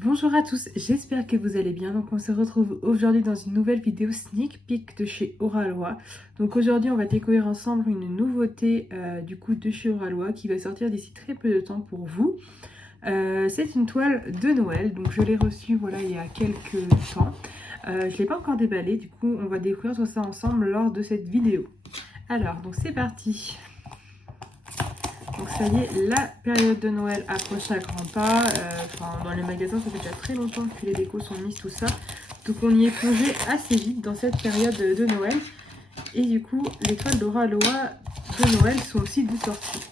Bonjour à tous, j'espère que vous allez bien. Donc on se retrouve aujourd'hui dans une nouvelle vidéo sneak peek de chez Oralois. Donc aujourd'hui on va découvrir ensemble une nouveauté du coup de chez Oralois qui va sortir d'ici très peu de temps pour vous. C'est une toile de Noël, donc je l'ai reçue voilà il y a quelques temps. Je ne l'ai pas encore déballée, du coup on va découvrir tout ça ensemble lors de cette vidéo. Alors donc c'est parti. Donc ça y est, la période de Noël approche à grands pas. Dans les magasins, ça fait déjà très longtemps que les décos sont mises, tout ça. Donc on y est plongé assez vite dans cette période de Noël. Et du coup, les toiles d'Oralois de Noël sont aussi de sortie.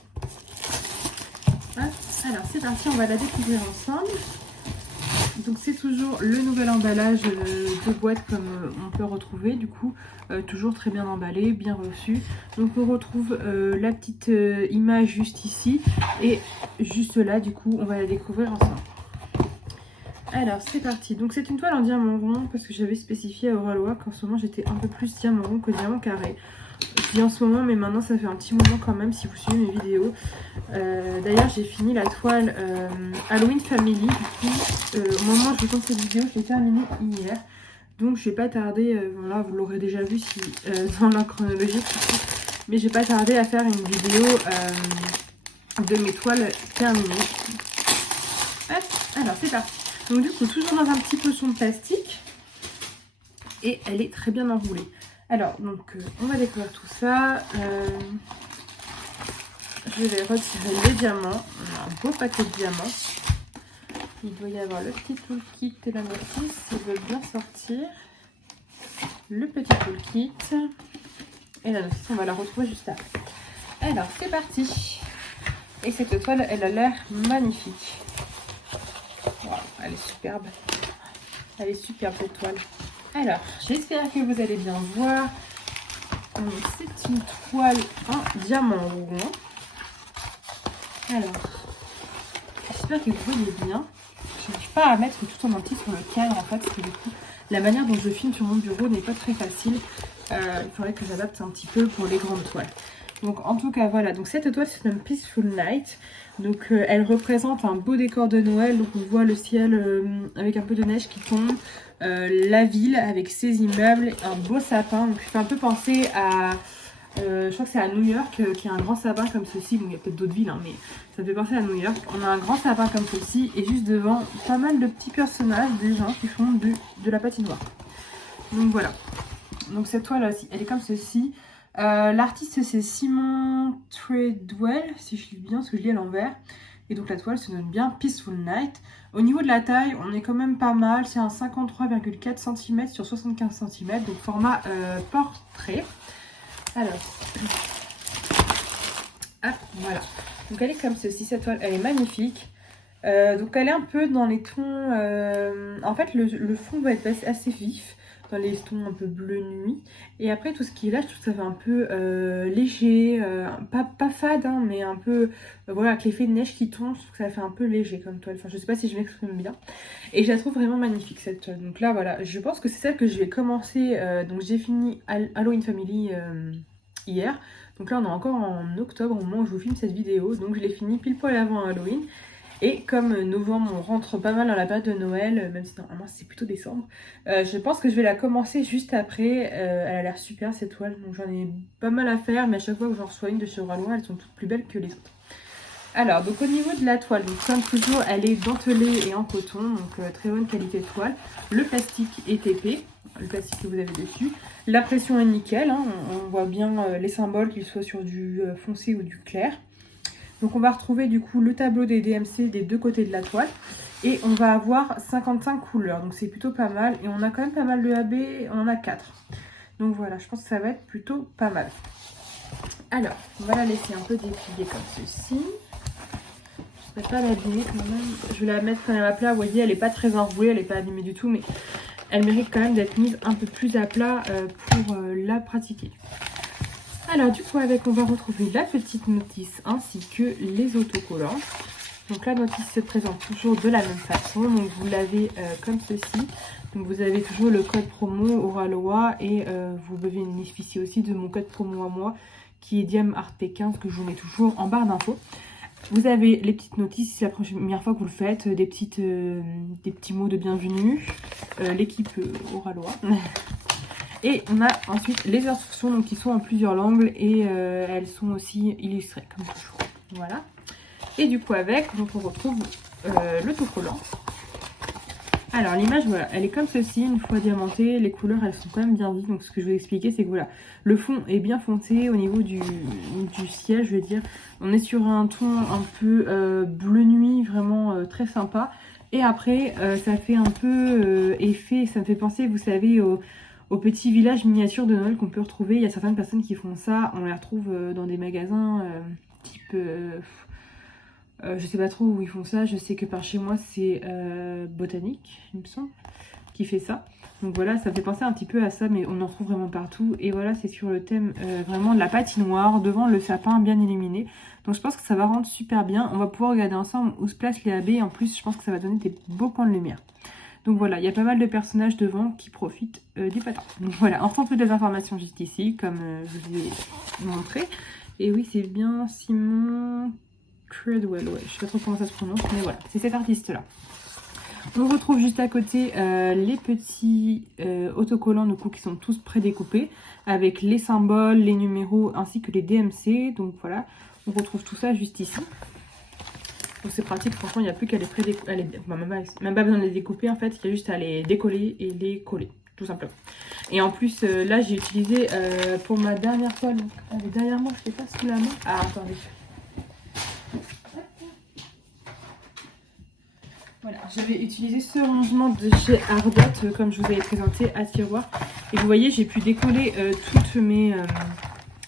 Alors c'est parti, on va la découvrir ensemble. Donc c'est toujours le nouvel emballage de boîte comme on peut retrouver, du coup toujours très bien emballé, bien reçu. Donc on retrouve la petite image juste ici et juste là, du coup on va la découvrir ensemble. Alors c'est parti, donc c'est une toile en diamant rond parce que j'avais spécifié à Oralois qu'en ce moment j'étais un peu plus diamant rond que diamant carré. Je dis en ce moment, mais maintenant ça fait un petit moment quand même si vous suivez mes vidéos. D'ailleurs j'ai fini la toile Halloween Family, du coup au moment où je tourne cette vidéo je l'ai terminée hier. Donc je vais pas tarder, voilà vous l'aurez déjà vu si, dans la chronologie, mais je vais pas tarder à faire une vidéo de mes toiles terminées. Hop, alors c'est parti. Donc du coup toujours dans un petit pochon de plastique et elle est très bien enroulée. Alors, donc, on va découvrir tout ça. Je vais retirer les diamants. On a un beau paquet de diamants. Il doit y avoir le petit toolkit et la notice. Ils veulent bien sortir. Le petit toolkit. Et la notice, on va la retrouver juste après. Alors, c'est parti. Et cette toile, elle a l'air magnifique. Wow, elle est superbe. Elle est superbe, cette toile. Alors, j'espère que vous allez bien voir. C'est une toile en diamant rond. Alors, j'espère que vous voyez bien. Je n'arrive pas à mettre tout en entier sur le cadre en fait, parce que du coup, la manière dont je filme sur mon bureau n'est pas très facile. Il faudrait que j'adapte un petit peu pour les grandes toiles. Donc en tout cas voilà, donc cette toile c'est un Peaceful Night. Donc elle représente un beau décor de Noël. Donc on voit le ciel avec un peu de neige qui tombe. La ville avec ses immeubles, un beau sapin. Donc ça fait un peu penser à... je crois que c'est à New York qu'il y a un grand sapin comme ceci. Bon, il y a peut-être d'autres villes, hein, mais ça me fait penser à New York. On a un grand sapin comme ceci et juste devant, pas mal de petits personnages, des gens qui font de la patinoire. Donc voilà. Donc cette toile aussi, elle est comme ceci. L'artiste c'est Simon Treadwell, si je lis bien, parce que je lis à l'envers. Et donc la toile se donne bien Peaceful Night. Au niveau de la taille, on est quand même pas mal. C'est un 53,4 cm sur 75 cm, donc format portrait. Alors, hop, voilà. Donc elle est comme ceci, cette toile, elle est magnifique. Donc elle est un peu dans les tons... en fait, le fond va être assez vif, dans les tons un peu bleu nuit. Et après, tout ce qui est là, je trouve que ça fait un peu léger, pas fade, hein, mais un peu... voilà, avec l'effet de neige qui tombe, je trouve que ça fait un peu léger comme toile. Enfin, je sais pas si je m'exprime bien. Et je la trouve vraiment magnifique, cette toile. Donc là, voilà, je pense que c'est celle que je vais commencer. Donc j'ai fini Halloween Family hier. Donc là, on est encore en octobre au moment où je vous filme cette vidéo. Donc je l'ai fini pile poil avant Halloween. Et comme novembre, on rentre pas mal dans la période de Noël, même si normalement c'est plutôt décembre, je pense que je vais la commencer juste après. Elle a l'air super cette toile, donc j'en ai pas mal à faire, mais à chaque fois que j'en reçois une de chez Oralois, elles sont toutes plus belles que les autres. Alors, donc au niveau de la toile, donc comme toujours, elle est dentelée et en coton, donc très bonne qualité de toile. Le plastique est épais, le plastique que vous avez dessus. La pression est nickel, hein, on voit bien les symboles, qu'ils soient sur du foncé ou du clair. Donc on va retrouver du coup le tableau des DMC des deux côtés de la toile. Et on va avoir 55 couleurs, donc c'est plutôt pas mal. Et on a quand même pas mal de AB, on en a 4. Donc voilà, je pense que ça va être plutôt pas mal. Alors, on va la laisser un peu déplier comme ceci. Je ne vais pas l'abîmer quand même. Je vais la mettre quand même à plat. Vous voyez, elle n'est pas très enroulée, elle n'est pas abîmée du tout. Mais elle mérite quand même d'être mise un peu plus à plat pour la pratiquer. Alors du coup on va retrouver la petite notice ainsi que les autocollants. Donc la notice se présente toujours de la même façon. Donc vous l'avez comme ceci. Donc vous avez toujours le code promo Oralois et vous pouvez bénéficier aussi de mon code promo à moi qui est DiamArtP15 que je vous mets toujours en barre d'infos. Vous avez les petites notices, si c'est la première fois que vous le faites, des petits mots de bienvenue, l'équipe Oralois. Et on a ensuite les instructions donc, qui sont en plusieurs langues et elles sont aussi illustrées comme toujours. Voilà. Et du coup avec, donc on retrouve l'autocollant. Alors l'image, voilà, elle est comme ceci, une fois diamantée, les couleurs elles sont quand même bien vives. Donc ce que je vais expliquer c'est que voilà, le fond est bien foncé au niveau du ciel, je vais dire. On est sur un ton un peu bleu nuit, vraiment très sympa. Et après ça fait un peu effet, ça me fait penser, vous savez, aux petits villages miniatures de Noël qu'on peut retrouver. Il y a certaines personnes qui font ça, on les retrouve dans des magasins type... je sais pas trop où ils font ça, je sais que par chez moi c'est Botanique, il me semble, qui fait ça. Donc voilà, ça me fait penser un petit peu à ça, mais on en trouve vraiment partout. Et voilà, c'est sur le thème vraiment de la patinoire, devant le sapin bien illuminé. Donc je pense que ça va rendre super bien. On va pouvoir regarder ensemble où se placent les abeilles. En plus, je pense que ça va donner des beaux points de lumière. Donc voilà, il y a pas mal de personnages devant qui profitent des patins. Donc voilà, on retrouve toutes les informations juste ici, comme je vous ai montré. Et oui, c'est bien Simon Treadwell, ouais, je sais pas trop comment ça se prononce, mais voilà, c'est cet artiste-là. On retrouve juste à côté les petits autocollants du coup, qui sont tous prédécoupés, avec les symboles, les numéros, ainsi que les DMC. Donc voilà, on retrouve tout ça juste ici. Donc c'est pratique, franchement, il n'y a plus qu'à les prédécouper, même pas besoin de les découper en fait, il y a juste à les décoller et les coller, tout simplement. Et en plus, là j'ai utilisé pour ma dernière toile, donc elle est derrière moi, je ne l'ai pas sous la main. Ah, attendez. Voilà, j'avais utilisé ce rangement de chez Ardot, comme je vous avais présenté à tiroir. Et vous voyez, j'ai pu décoller toutes mes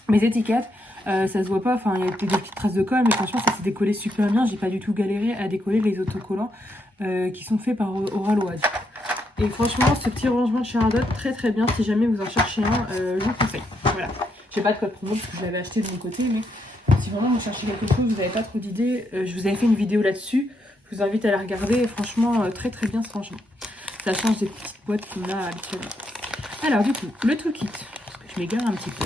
étiquettes. Ça se voit pas, enfin il y a des petites traces de colle, mais franchement ça s'est décollé super bien. J'ai pas du tout galéré à décoller les autocollants qui sont faits par Oralois. Et franchement, ce petit rangement de chez Ardot, très très bien. Si jamais vous en cherchez un, je vous conseille. Voilà. J'ai pas de code promo parce que je l'avais acheté de mon côté, mais si vraiment vous cherchez quelque chose, vous n'avez pas trop d'idées, je vous avais fait une vidéo là-dessus. Je vous invite à la regarder. Franchement, très très bien ce rangement. Ça change des petites boîtes qu'on a habituellement. Alors du coup, le toolkit, parce que je m'égare un petit peu.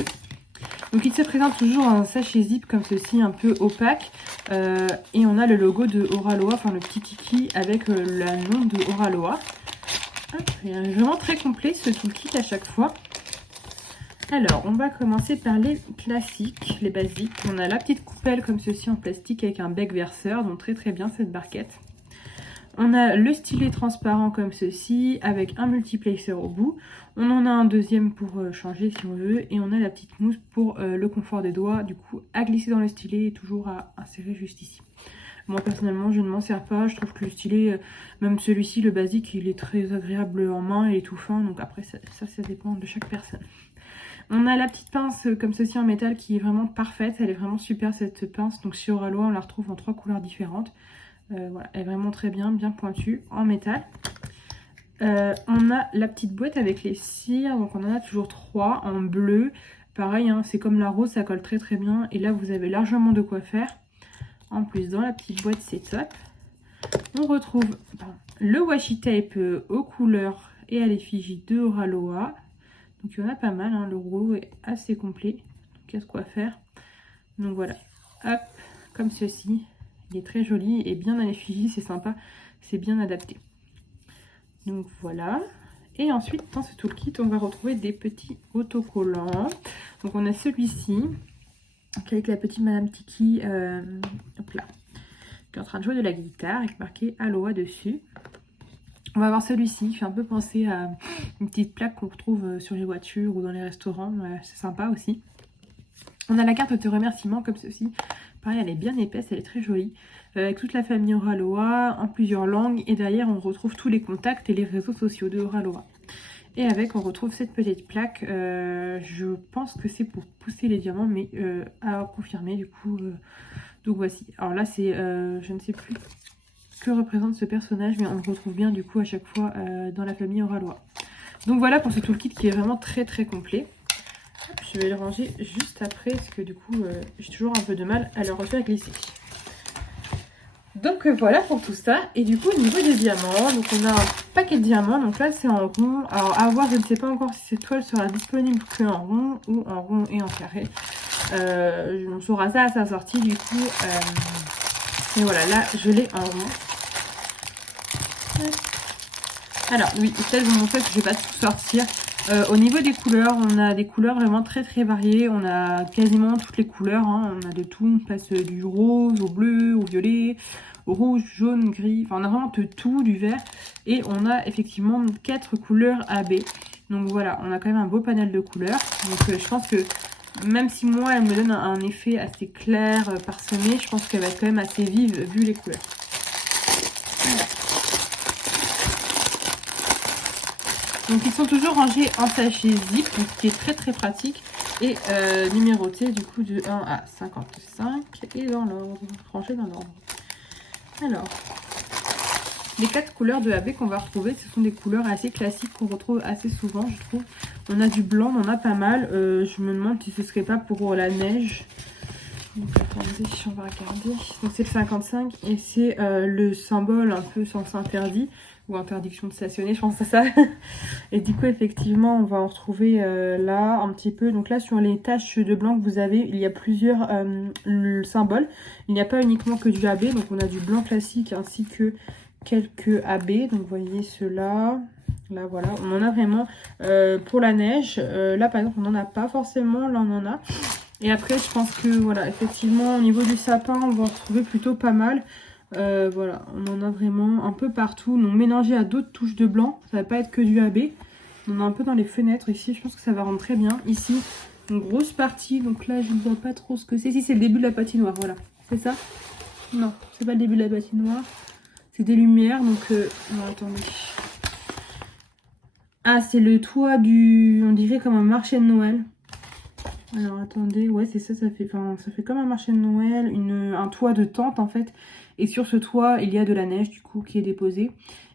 Donc il se présente toujours un sachet zip comme ceci, un peu opaque. Et on a le logo de Oralois, enfin le petit tiki avec le nom de Oralois. Il est vraiment très complet ce toolkit à chaque fois. Alors, on va commencer par les classiques, les basiques. On a la petite coupelle comme ceci en plastique avec un bec verseur, donc très très bien cette barquette. On a le stylet transparent comme ceci avec un multiplacer au bout. On en a un deuxième pour changer si on veut. Et on a la petite mousse pour le confort des doigts, du coup à glisser dans le stylet et toujours à insérer juste ici. Moi personnellement je ne m'en sers pas, je trouve que le stylet, même celui-ci, le basique, il est très agréable en main, il est tout fin. Donc après ça dépend de chaque personne. On a la petite pince comme ceci en métal qui est vraiment parfaite. Elle est vraiment super cette pince. Donc chez Oralois on la retrouve en 3 couleurs différentes. Voilà, elle est vraiment très bien, bien pointue en métal. On a la petite boîte avec les cires. Donc on en a toujours 3 en bleu. Pareil, hein, c'est comme la rose, ça colle très très bien. Et là vous avez largement de quoi faire. En plus dans la petite boîte c'est top. On retrouve le washi tape aux couleurs et à l'effigie de Oralois. Donc il y en a pas mal, hein. Le rouleau est assez complet, donc il y a de quoi faire. Donc voilà, hop, comme ceci, il est très joli et bien à l'effigie, c'est sympa, c'est bien adapté. Donc voilà, et ensuite dans ce toolkit, on va retrouver des petits autocollants. Donc on a celui-ci, avec la petite Madame Tiki, hop là, qui est en train de jouer de la guitare, avec marqué Aloha dessus. On va voir celui-ci, qui fait un peu penser à une petite plaque qu'on retrouve sur les voitures ou dans les restaurants. C'est sympa aussi. On a la carte de remerciement comme ceci. Pareil, elle est bien épaisse, elle est très jolie. Avec toute la famille Oralois, en plusieurs langues. Et derrière, on retrouve tous les contacts et les réseaux sociaux de Oralois. Et avec, on retrouve cette petite plaque. Je pense que c'est pour pousser les diamants, mais à confirmer du coup. Donc voici. Alors là, c'est, je ne sais plus que représente ce personnage, mais on le retrouve bien du coup à chaque fois dans la famille Oralois. Donc voilà pour ce toolkit qui est vraiment très très complet. Je vais le ranger juste après parce que du coup j'ai toujours un peu de mal à le refaire glisser. Donc voilà pour tout ça. Et du coup au niveau des diamants, donc on a un paquet de diamants. Donc là c'est en rond. Alors à voir, je ne sais pas encore si cette toile sera disponible que en rond ou en rond et en carré. On saura ça à sa sortie du coup. Et voilà, là, je l'ai en rond. Alors, oui, peut-être vous montrer que je ne vais pas tout sortir. Au niveau des couleurs, on a des couleurs vraiment très très variées. On a quasiment toutes les couleurs. Hein. On a de tout. On passe du rose au bleu, au violet, au rouge, jaune, gris. Enfin, on a vraiment de tout, du vert. Et on a effectivement 4 couleurs AB. Donc voilà, on a quand même un beau panel de couleurs. Donc je pense que même si moi, elle me donne un effet assez clair, parsemé, je pense qu'elle va être quand même assez vive vu les couleurs. Voilà. Donc ils sont toujours rangés en sachet zip, donc ce qui est très très pratique. Et numérotés du coup de 1 à 55 et dans l'ordre, rangés dans l'ordre. Alors, les 4 couleurs de AB qu'on va retrouver, ce sont des couleurs assez classiques qu'on retrouve assez souvent, je trouve. On a du blanc, on en a pas mal. Je me demande si ce serait pas pour la neige. Donc attendez, on va regarder. Donc c'est le 55 et c'est le symbole un peu sens interdit ou interdiction de stationner, je pense à ça. Et du coup effectivement on va en retrouver là un petit peu. Donc là sur les taches de blanc que vous avez, il y a plusieurs symboles. Il n'y a pas uniquement que du AB, donc on a du blanc classique ainsi que quelques AB. Donc vous voyez ceux-là. Là voilà, on en a vraiment pour la neige. Là par exemple on n'en a pas forcément, là on en a. Et après, je pense que, voilà, effectivement, au niveau du sapin, on va en retrouver plutôt pas mal. Voilà, on en a vraiment un peu partout. Donc, mélangé à d'autres touches de blanc, ça va pas être que du AB. On en a un peu dans les fenêtres ici, je pense que ça va rendre très bien. Ici, une grosse partie, donc là, je ne vois pas trop ce que c'est. Ici, c'est le début de la patinoire, voilà. C'est ça? Non, c'est pas le début de la patinoire. C'est des lumières, donc... non, attendez. Ah, c'est le toit du... On dirait comme un marché de Noël. Alors attendez, ouais c'est ça, ça fait comme un marché de Noël, un toit de tente en fait. Et sur ce toit, il y a de la neige du coup qui est déposée.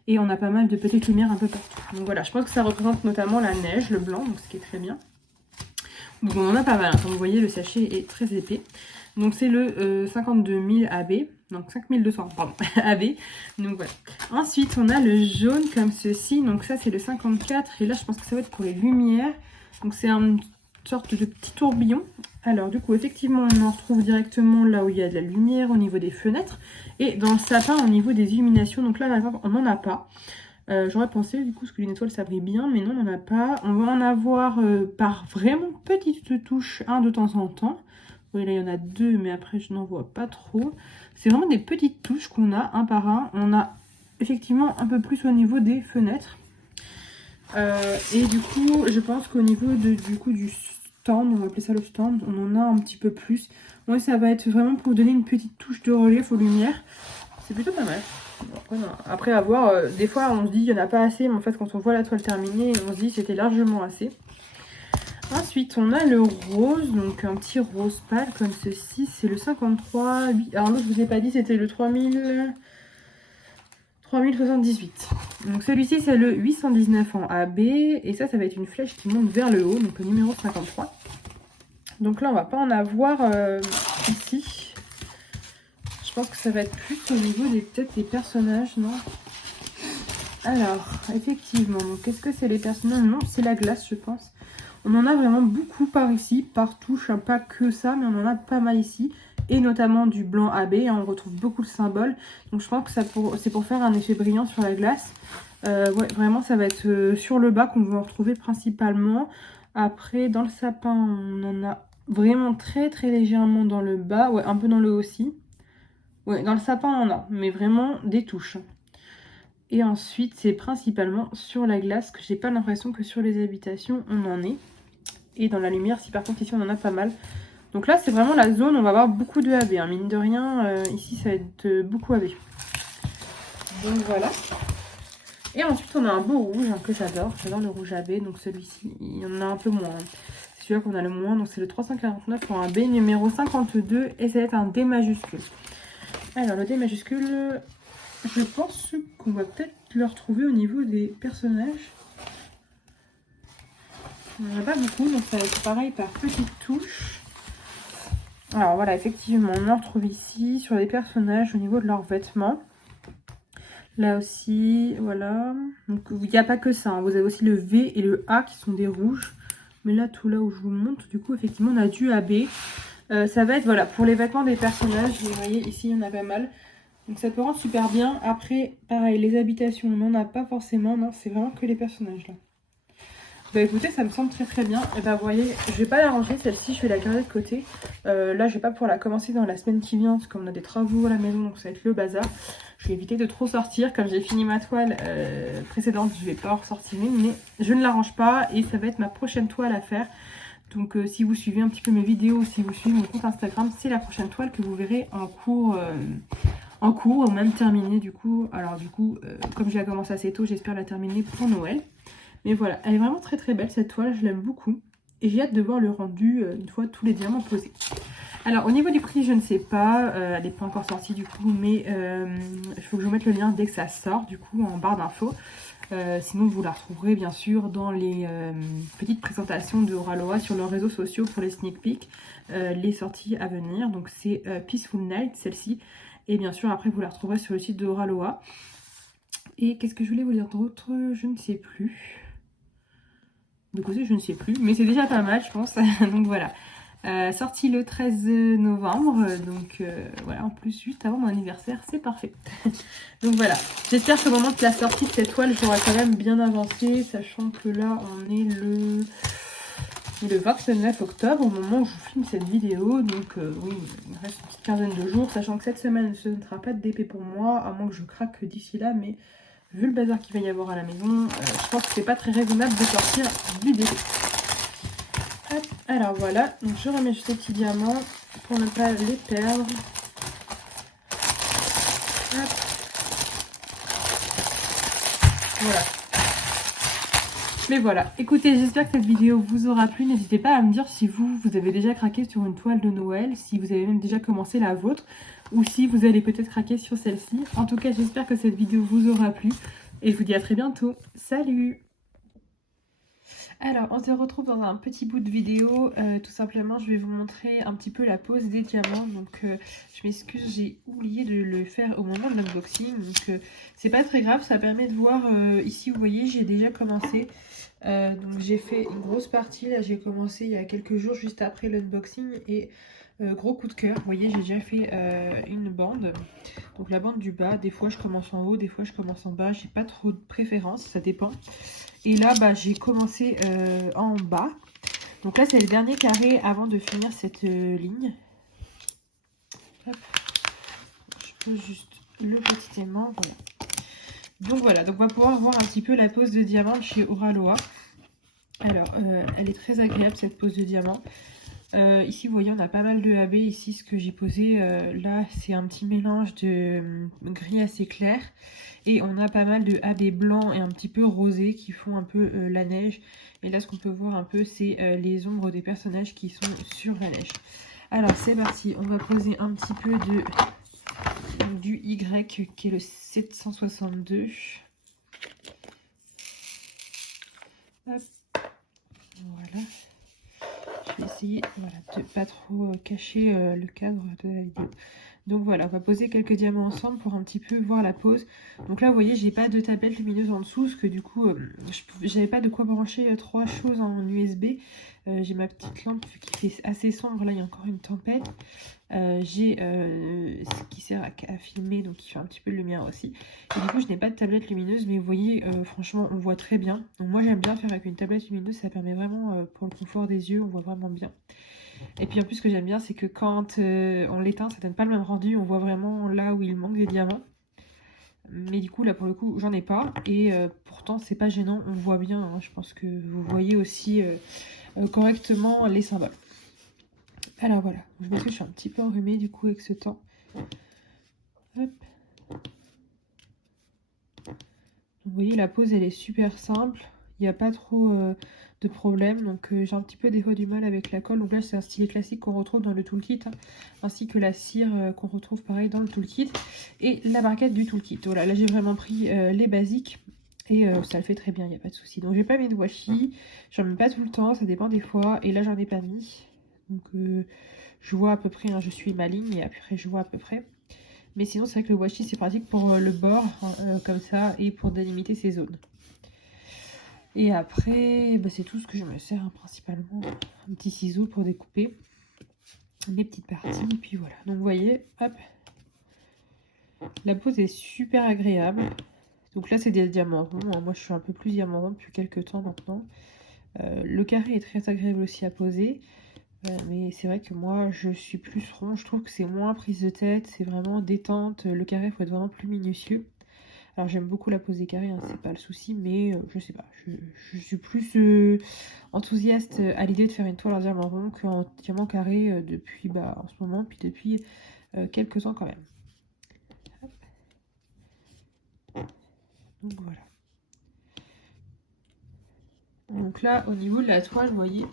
Et on a pas mal de petites lumières un peu partout. Donc voilà, je pense que ça représente notamment la neige, le blanc, donc ce qui est très bien. Donc on en a pas mal, hein. Comme vous voyez, le sachet est très épais. Donc c'est le 52 000 AB, donc 5200, pardon, AB. Donc voilà. Ensuite, on a le jaune comme ceci. Donc ça, c'est le 54. Et là, je pense que ça va être pour les lumières. Donc c'est un sorte de petit tourbillon. Alors du coup effectivement on en retrouve directement là où il y a de la lumière au niveau des fenêtres et dans le sapin au niveau des illuminations. Donc là par exemple on n'en a pas. J'aurais pensé du coup parce que une étoile ça brille bien, mais non on n'en a pas. On va en avoir par vraiment petites touches un de temps en temps. Oui là il y en a deux mais après je n'en vois pas trop. C'est vraiment des petites touches qu'on a un par un. On a effectivement un peu plus au niveau des fenêtres. Et du coup je pense qu'au niveau du stand, on va appeler ça le stand, on en a un petit peu plus. Moi ça va être vraiment pour donner une petite touche de relief aux lumières. C'est plutôt pas mal. Après à voir, des fois on se dit il n'y en a pas assez, mais en fait quand on voit la toile terminée, on se dit c'était largement assez. Ensuite on a le rose, donc un petit rose pâle comme ceci, c'est le 53. Alors l'autre je vous ai pas dit, c'était le 3078. Donc celui-ci c'est le 819 en AB et ça va être une flèche qui monte vers le haut, donc le numéro 53. Donc là on va pas en avoir ici. Je pense que ça va être plus au niveau peut-être des personnages, non? Alors effectivement, qu'est-ce que c'est les personnages? Non, c'est la glace je pense. On en a vraiment beaucoup par ici, par touche, hein, pas que ça, mais on en a pas mal ici. Et notamment du blanc AB, hein, on retrouve beaucoup le symbole. Donc je pense que c'est pour faire un effet brillant sur la glace. Ouais, vraiment ça va être sur le bas qu'on va en retrouver principalement. Après dans le sapin on en a vraiment très très légèrement dans le bas, ouais un peu dans le haut aussi. Ouais dans le sapin on en a, mais vraiment des touches. Et ensuite c'est principalement sur la glace que j'ai pas l'impression que sur les habitations on en est. Et dans la lumière si par contre ici on en a pas mal. Donc là, c'est vraiment la zone où on va avoir beaucoup de AB. Hein. Mine de rien, ici, ça va être beaucoup AB. Donc voilà. Et ensuite, on a un beau rouge hein, que j'adore. J'adore le rouge AB. Donc celui-ci, il y en a un peu moins. C'est celui-là qu'on a le moins. Donc c'est le 349 en AB, numéro 52. Et ça va être un D majuscule. Alors, le D majuscule, je pense qu'on va peut-être le retrouver au niveau des personnages. Il n'y en a pas beaucoup. Donc ça va être pareil par petites touches. Alors voilà, effectivement, on en retrouve ici sur les personnages au niveau de leurs vêtements. Là aussi, voilà. Donc il n'y a pas que ça, hein. Vous avez aussi le V et le A qui sont des rouges. Mais là, tout là où je vous montre, du coup, effectivement, on a du AB. Ça va être, voilà, pour les vêtements des personnages. Vous voyez, ici, il y en a pas mal. Donc ça peut rendre super bien. Après, pareil, les habitations, on n'en a pas forcément. Non, c'est vraiment que les personnages là. Bah écoutez, ça me semble très très bien. Et bah vous voyez, je vais pas la ranger celle-ci, je vais la garder de côté. Là, je vais pas pouvoir la commencer dans la semaine qui vient parce qu'on a des travaux à la maison, donc ça va être le bazar. Je vais éviter de trop sortir. Comme j'ai fini ma toile précédente, je vais pas en ressortir une, mais je ne la range pas et ça va être ma prochaine toile à faire. Donc si vous suivez un petit peu mes vidéos, si vous suivez mon compte Instagram, c'est la prochaine toile que vous verrez en cours ou même terminée du coup. Alors du coup, comme j'ai commencé assez tôt, j'espère la terminer pour Noël. Mais voilà, elle est vraiment très très belle cette toile, je l'aime beaucoup. Et j'ai hâte de voir le rendu une fois tous les diamants posés. Alors au niveau du prix, je ne sais pas, elle n'est pas encore sortie du coup, mais il faut que je vous mette le lien dès que ça sort du coup en barre d'infos. Sinon vous la retrouverez bien sûr dans les petites présentations de Oraloa sur leurs réseaux sociaux pour les sneak peeks, les sorties à venir. Donc c'est Peaceful Night celle-ci. Et bien sûr après vous la retrouverez sur le site de Oraloa. Et qu'est-ce que je voulais vous dire d'autre? Je ne sais plus. De côté, je ne sais plus, mais c'est déjà pas mal, je pense. Donc voilà. Sorti le 13 novembre, donc voilà, en plus juste avant mon anniversaire, c'est parfait. Donc voilà, j'espère qu'au moment de la sortie de cette toile, j'aurai quand même bien avancé, sachant que là, on est le 29 octobre, au moment où je vous filme cette vidéo, donc oui, il me reste une petite quinzaine de jours, sachant que cette semaine, ce ne sera pas de DP pour moi, à moins que je craque d'ici là, mais vu le bazar qu'il va y avoir à la maison, je pense que c'est pas très raisonnable de sortir du DP. Hop, alors voilà, donc je remets ces petits diamants pour ne pas les perdre. Hop. Voilà. Mais voilà, écoutez, j'espère que cette vidéo vous aura plu. N'hésitez pas à me dire si vous avez déjà craqué sur une toile de Noël, si vous avez même déjà commencé la vôtre, ou si vous allez peut-être craquer sur celle-ci. En tout cas, j'espère que cette vidéo vous aura plu. Et je vous dis à très bientôt. Salut! Alors, on se retrouve dans un petit bout de vidéo. Tout simplement, je vais vous montrer un petit peu la pose des diamants. Donc, je m'excuse, j'ai oublié de le faire au moment de l'unboxing. Donc, c'est pas très grave. Ça permet de voir, ici, vous voyez, j'ai déjà commencé. Donc, j'ai fait une grosse partie. Là, j'ai commencé il y a quelques jours, juste après l'unboxing. Et gros coup de cœur. Vous voyez, j'ai déjà fait une bande. Donc, la bande du bas. Des fois, je commence en haut. Des fois, je commence en bas. J'ai pas trop de préférence. Ça dépend. Et là, bah, j'ai commencé en bas. Donc là, c'est le dernier carré avant de finir cette ligne. Hop. Je pose juste le petit aimant. Voilà. Donc voilà, donc on va pouvoir voir un petit peu la pose de diamant chez Oraloa. Alors, elle est très agréable cette pose de diamant. Ici, vous voyez, on a pas mal de AB. Ici, ce que j'ai posé, là, c'est un petit mélange de gris assez clair. Et on a pas mal de AB blancs et un petit peu rosé qui font un peu la neige. Et là, ce qu'on peut voir un peu, c'est les ombres des personnages qui sont sur la neige. Alors, c'est parti. On va poser un petit peu du Y, qui est le 762. Hop. Voilà. Je vais essayer de pas trop cacher le cadre de la vidéo. Donc voilà, on va poser quelques diamants ensemble pour un petit peu voir la pose. Donc là, vous voyez, j'ai pas de tablette lumineuse en dessous, parce que du coup, j'avais pas de quoi brancher trois choses en USB. J'ai ma petite lampe qui fait assez sombre, là il y a encore une tempête. J'ai ce qui sert à filmer, donc qui fait un petit peu de lumière aussi. Et du coup, je n'ai pas de tablette lumineuse, mais vous voyez, franchement, on voit très bien. Donc moi, j'aime bien faire avec une tablette lumineuse, ça permet vraiment, pour le confort des yeux, on voit vraiment bien. Et puis en plus, ce que j'aime bien, c'est que quand on l'éteint, ça donne pas le même rendu. On voit vraiment là où il manque des diamants. Mais du coup, là, pour le coup, j'en ai pas. Et pourtant, c'est pas gênant. On voit bien. Hein. Je pense que vous voyez aussi correctement les symboles. Alors voilà. Je pense que je suis un petit peu enrhumée du coup avec ce temps. Hop. Vous voyez, la pose, elle est super simple. Il n'y a pas trop de problème. Donc, j'ai un petit peu des fois du mal avec la colle. Donc là, c'est un stylet classique qu'on retrouve dans le toolkit. Hein, ainsi que la cire qu'on retrouve pareil dans le toolkit. Et la barquette du toolkit. Voilà, là, j'ai vraiment pris les basiques. Et ça le fait très bien, il n'y a pas de souci. Donc, j'ai pas mis de washi. J'en mets pas tout le temps, ça dépend des fois. Et là, j'en ai pas mis. Donc, je vois à peu près, hein, je suis ma ligne. Et après, je vois à peu près. Mais sinon, c'est vrai que le washi, c'est pratique pour le bord, comme ça, et pour délimiter ces zones. Et après, bah, c'est tout ce que je me sers, hein, principalement. Un petit ciseau pour découper les petites parties. Et puis voilà. Donc, vous voyez, hop. La pose est super agréable. Donc là, c'est des diamants ronds, hein. Moi, je suis un peu plus diamant rond depuis quelques temps maintenant. Le carré est très agréable aussi à poser. Mais c'est vrai que moi, je suis plus rond. Je trouve que c'est moins prise de tête. C'est vraiment détente. Le carré, il faut être vraiment plus minutieux. Alors, j'aime beaucoup la pose des carrés, hein, c'est pas le souci. Mais je sais pas. Je suis plus enthousiaste à l'idée de faire une toile en diamant rond qu'en diamant carré depuis en ce moment. Puis depuis quelques temps quand même. Donc voilà. Donc là, au niveau de la toile, vous voyez,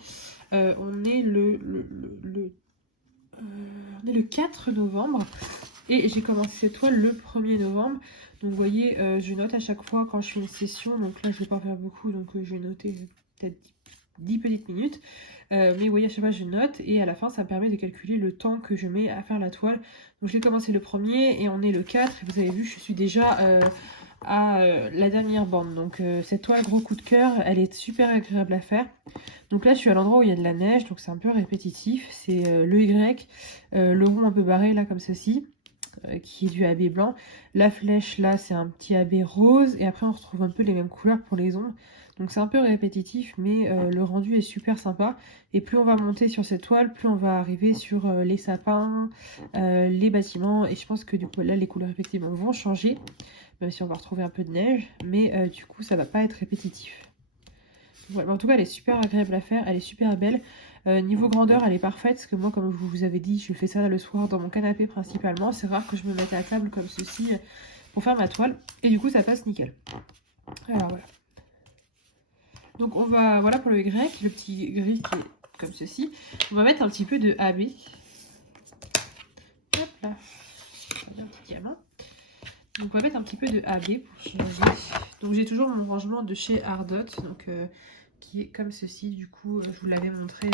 on est on est le 4 novembre et j'ai commencé cette toile le 1er novembre. Donc vous voyez, je note à chaque fois quand je fais une session. Donc là, je vais pas faire beaucoup, donc je vais noter peut-être 10 petites minutes. Mais vous voyez, à chaque fois, je note et à la fin, ça me permet de calculer le temps que je mets à faire la toile. Donc j'ai commencé le 1er et on est le 4. Et vous avez vu, je suis déjà à la dernière bande. Donc cette toile, gros coup de cœur, elle est super agréable à faire. Donc là, je suis à l'endroit où il y a de la neige, donc c'est un peu répétitif. C'est le Y, le rond un peu barré là comme ceci, qui est du AB blanc. La flèche là, c'est un petit AB rose. Et après, on retrouve un peu les mêmes couleurs pour les ombres. Donc c'est un peu répétitif, mais le rendu est super sympa. Et plus on va monter sur cette toile, plus on va arriver sur les sapins, les bâtiments. Et je pense que du coup, là, les couleurs effectivement vont changer, même si on va retrouver un peu de neige. Mais du coup, ça va pas être répétitif. Ouais, en tout cas, elle est super agréable à faire, elle est super belle. Niveau grandeur, elle est parfaite, parce que moi, comme je vous avais dit, je fais ça le soir dans mon canapé principalement. C'est rare que je me mette à table comme ceci pour faire ma toile. Et du coup, ça passe nickel. Alors voilà. Donc on va, voilà pour le Y, le petit gris qui est comme ceci. On va mettre un petit peu de AB. Hop là. Un petit diamant. Donc on va mettre un petit peu de AB pour changer. Donc j'ai toujours mon rangement de chez Ardot. Donc qui est comme ceci. Du coup, je vous l'avais montré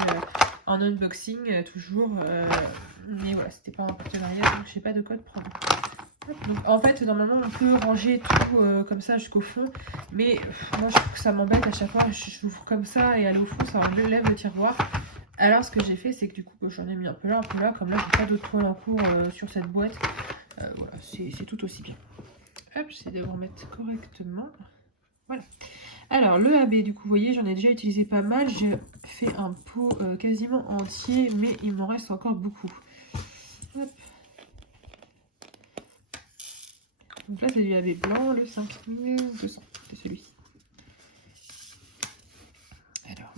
en unboxing toujours. Mais voilà, c'était pas un partenariat, donc je sais pas de quoi prendre. Donc en fait, normalement, on peut ranger tout comme ça jusqu'au fond. Mais moi, je trouve que ça m'embête à chaque fois. Je l'ouvre comme ça et aller au fond, ça enlève le tiroir. Alors, ce que j'ai fait, c'est que du coup, j'en ai mis un peu là, un peu là. Comme là, j'ai pas d'autres toiles en cours sur cette boîte. Voilà, c'est tout aussi bien. Hop, j'essaie de vous remettre correctement. Voilà. Alors, le AB, du coup, vous voyez, j'en ai déjà utilisé pas mal. J'ai fait un pot quasiment entier, mais il m'en reste encore beaucoup. Hop. Donc là, c'est du AB blanc, le 5200, c'est celui-ci. Alors.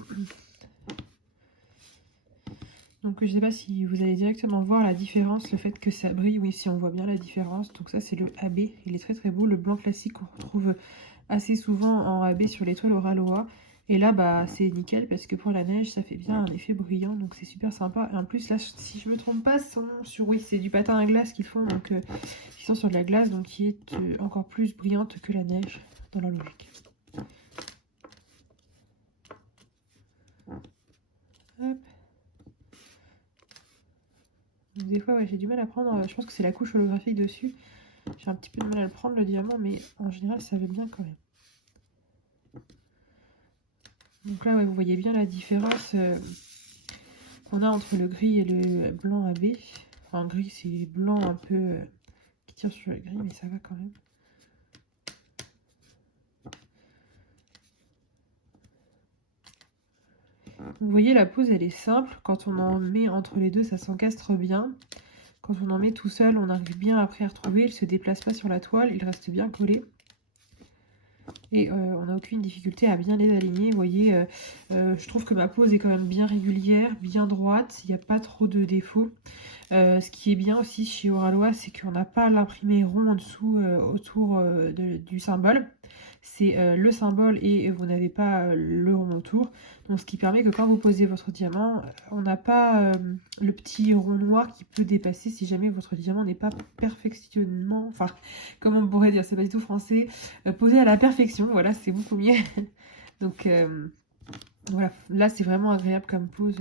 Donc, je ne sais pas si vous allez directement voir la différence, le fait que ça brille. Oui, si on voit bien la différence. Donc ça, c'est le AB. Il est très très beau. Le blanc classique qu'on retrouve assez souvent en AB sur l'étoile Oraloa. Et là, bah, c'est nickel parce que pour la neige, ça fait bien un effet brillant. Donc c'est super sympa. Et en plus, là, si je me trompe pas, oui, c'est du patin à glace qu'ils font. Donc, qui sont sur de la glace, donc qui est encore plus brillante que la neige dans la logique. Hop. Donc, des fois, ouais, j'ai du mal à prendre. Je pense que c'est la couche holographique dessus. J'ai un petit peu de mal à le prendre, le diamant, mais en général, ça va bien quand même. Donc là, ouais, vous voyez bien la différence qu'on a entre le gris et le blanc AB. Enfin, gris, c'est blanc un peu qui tire sur le gris, mais ça va quand même. Vous voyez, la pose, elle est simple. Quand on en met entre les deux, ça s'encastre bien. Quand on en met tout seul, on arrive bien après à retrouver. Il ne se déplace pas sur la toile, il reste bien collé. Et on n'a aucune difficulté à bien les aligner. Vous voyez, je trouve que ma pose est quand même bien régulière, bien droite. Il n'y a pas trop de défauts. Ce qui est bien aussi chez Oraloa, c'est qu'on n'a pas l'imprimé rond en dessous autour du symbole. C'est le symbole et vous n'avez pas le rond autour. Donc ce qui permet que quand vous posez votre diamant, on n'a pas le petit rond noir qui peut dépasser si jamais votre diamant n'est pas perfectionnement, enfin comment on pourrait dire, c'est pas du tout français, posé à la perfection. Voilà, c'est beaucoup mieux. Donc voilà, là c'est vraiment agréable comme pose.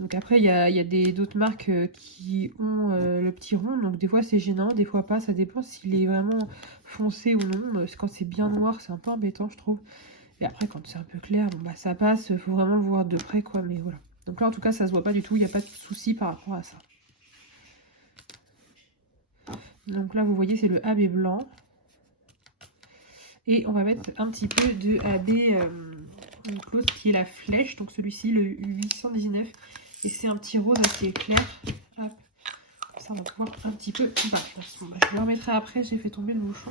Donc après, il y a d'autres marques qui ont le petit rond. Donc des fois c'est gênant, des fois pas. Ça dépend s'il est vraiment foncé ou non. Quand c'est bien noir, c'est un peu embêtant, je trouve. Et après, quand c'est un peu clair, bon bah ça passe. Il faut vraiment le voir de près, quoi. Mais voilà. Donc là, en tout cas, ça se voit pas du tout. Il n'y a pas de souci par rapport à ça. Donc là, vous voyez, c'est le AB blanc. Et on va mettre un petit peu de AB l'autre qui est la flèche. Donc celui-ci, le 819. Et c'est un petit rose assez clair. Hop. Ça, on va pouvoir un petit peu battre. Bon, bah, je le remettrai après, j'ai fait tomber le bouchon.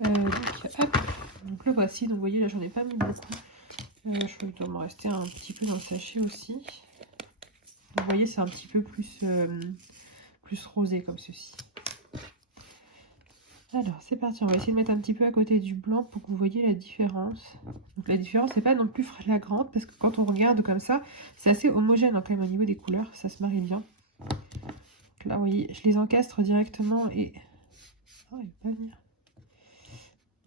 Donc, hop. Donc le voici. Donc vous voyez, là, j'en ai pas mis beaucoup. Je crois qu'il doit m'en rester un petit peu dans le sachet aussi. Vous voyez, c'est un petit peu plus rosé comme ceci. Alors, c'est parti. On va essayer de mettre un petit peu à côté du blanc pour que vous voyez la différence. Donc la différence n'est pas non plus flagrante parce que quand on regarde comme ça, c'est assez homogène hein, quand même au niveau des couleurs. Ça se marie bien. Donc là, vous voyez, je les encastre directement et... Oh, il va pas venir.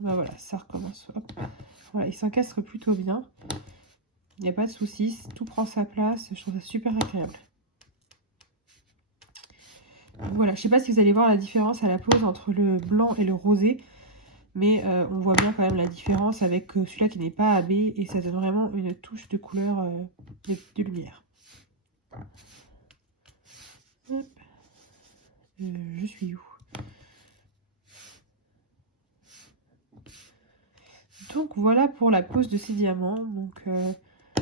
Ben voilà, ça recommence. Hop. Voilà, il s'encastre plutôt bien. Il n'y a pas de soucis, tout prend sa place. Je trouve ça super agréable. Voilà, je sais pas si vous allez voir la différence à la pose entre le blanc et le rosé, mais on voit bien quand même la différence avec celui-là qui n'est pas AB et ça donne vraiment une touche de couleur de lumière. Hop. Je suis où? Donc voilà pour la pose de ces diamants. Donc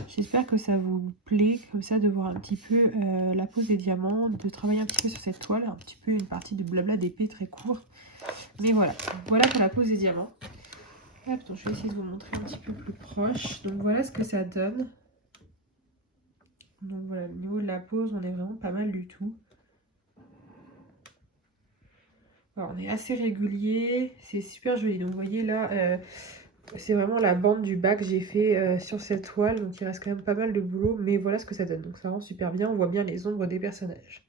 j'espère que ça vous plaît comme ça de voir un petit peu la pose des diamants, de travailler un petit peu sur cette toile, un petit peu une partie de blabla d'épée très court. Mais voilà, voilà pour la pose des diamants. Hop, donc je vais essayer de vous montrer un petit peu plus proche. Donc voilà ce que ça donne. Donc voilà, au niveau de la pose, on est vraiment pas mal du tout. Alors, on est assez régulier, c'est super joli. Donc vous voyez là, c'est vraiment la bande du bas que j'ai fait sur cette toile. Donc il reste quand même pas mal de boulot, mais voilà ce que ça donne. Donc ça rend super bien, on voit bien les ombres des personnages.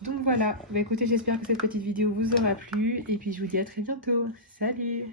Donc voilà, bah écoutez, j'espère que cette petite vidéo vous aura plu. Et puis je vous dis à très bientôt. Salut!